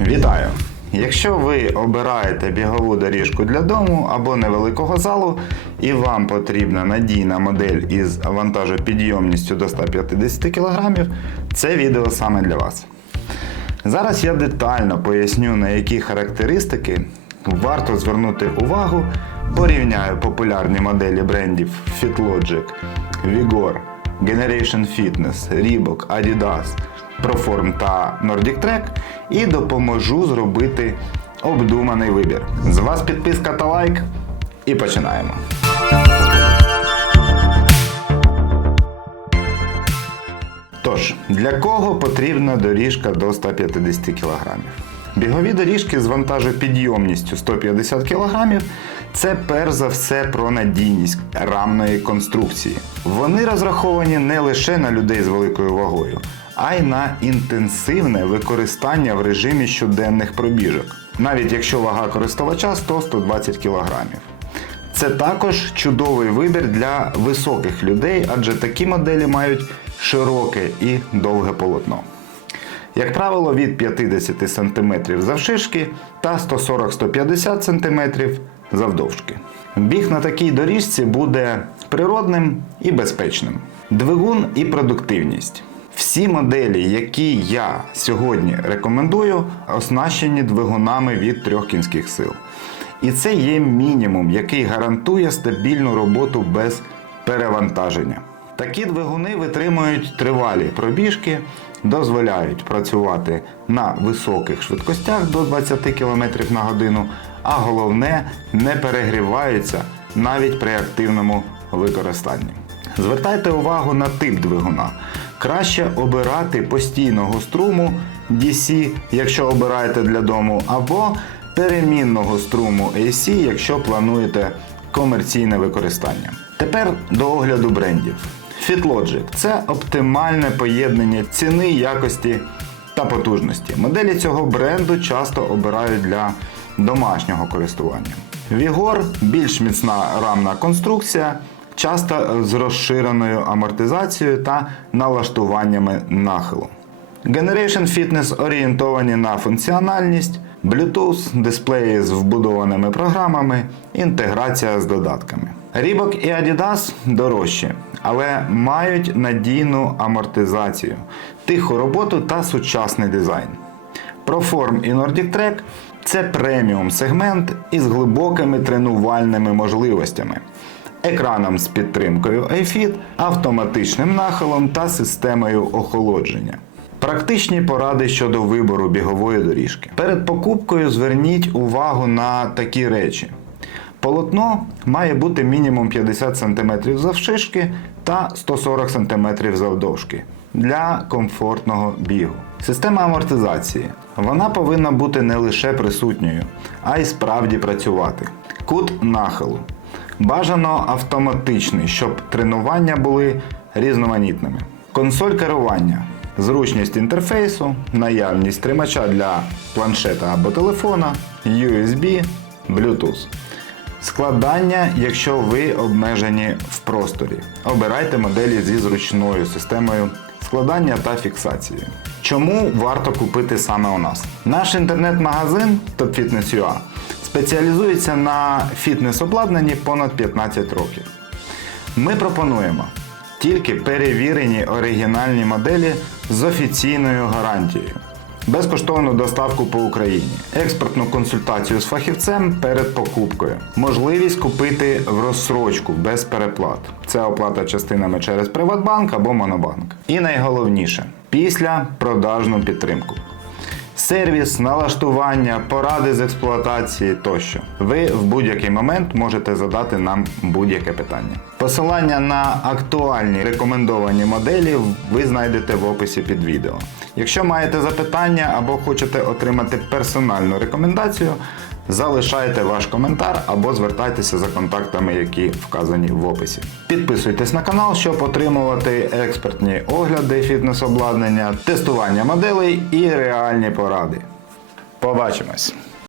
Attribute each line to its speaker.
Speaker 1: Вітаю! Якщо ви обираєте бігову доріжку для дому або невеликого залу, і вам потрібна надійна модель із вантажопідйомністю до 150 кг, це відео саме для вас. Зараз я детально поясню, на які характеристики варто звернути увагу, порівняю популярні моделі брендів FitLogic, Vigor, Generation Fitness, Reebok, Adidas, Proform та Nordic Trek і допоможу зробити обдуманий вибір. З вас підписка та лайк і починаємо. Тож, для кого потрібна доріжка до 150 кг? Бігові доріжки з вантажопідйомністю 150 кг це перш за все про надійність рамної конструкції. Вони розраховані не лише на людей з великою вагою, а й на інтенсивне використання в режимі щоденних пробіжок, навіть якщо вага користувача 100-120 кг. Це також чудовий вибір для високих людей, адже такі моделі мають широке і довге полотно. Як правило, від 50 см завширшки та 140-150 см завдовжки. Біг на такій доріжці буде природним і безпечним. Двигун і продуктивність. Всі моделі, які я сьогодні рекомендую, оснащені двигунами від 3 кінських сил. І це є мінімум, який гарантує стабільну роботу без перевантаження. Такі двигуни витримують тривалі пробіжки, дозволяють працювати на високих швидкостях до 20 км на годину, а головне не перегріваються навіть при активному використанні. Звертайте увагу на тип двигуна. Краще обирати постійного струму DC, якщо обираєте для дому, або перемінного струму AC, якщо плануєте комерційне використання. Тепер до огляду брендів. FitLogic – це оптимальне поєднання ціни, якості та потужності. Моделі цього бренду часто обирають для домашнього користування. Vigor – більш міцна рамна конструкція, часто з розширеною амортизацією та налаштуваннями нахилу. Generation Fitness орієнтовані на функціональність, Bluetooth, дисплеї з вбудованими програмами, інтеграція з додатками. Reebok і Adidas дорожчі, але мають надійну амортизацію, тиху роботу та сучасний дизайн. Proform і Nordic Trek – це преміум сегмент із глибокими тренувальними можливостями, екраном з підтримкою iFit, автоматичним нахилом та системою охолодження. Практичні поради щодо вибору бігової доріжки. Перед покупкою зверніть увагу на такі речі. Полотно має бути мінімум 50 см завшишки та 140 см завдовжки для комфортного бігу. Система амортизації. Вона повинна бути не лише присутньою, а й справді працювати. Кут нахилу. Бажано автоматичний, щоб тренування були різноманітними. Консоль керування. Зручність інтерфейсу, наявність тримача для планшета або телефона, USB, Bluetooth. Складання, якщо ви обмежені в просторі. Обирайте моделі зі зручною системою складання та фіксації. Чому варто купити саме у нас? Наш інтернет-магазин TopFitness.ua спеціалізується на фітнес-обладнанні понад 15 років. Ми пропонуємо тільки перевірені оригінальні моделі з офіційною гарантією, безкоштовну доставку по Україні, експертну консультацію з фахівцем перед покупкою, можливість купити в розсрочку без переплат. Це оплата частинами через Приватбанк або Монобанк. І найголовніше після продажну підтримку. Сервіс, налаштування, поради з експлуатації тощо. Ви в будь-який момент можете задати нам будь-яке питання. Посилання на актуальні рекомендовані моделі ви знайдете в описі під відео. Якщо маєте запитання або хочете отримати персональну рекомендацію, залишайте ваш коментар або звертайтеся за контактами, які вказані в описі. Підписуйтесь на канал, щоб отримувати експертні огляди фітнес-обладнання, тестування моделей і реальні поради. Побачимось!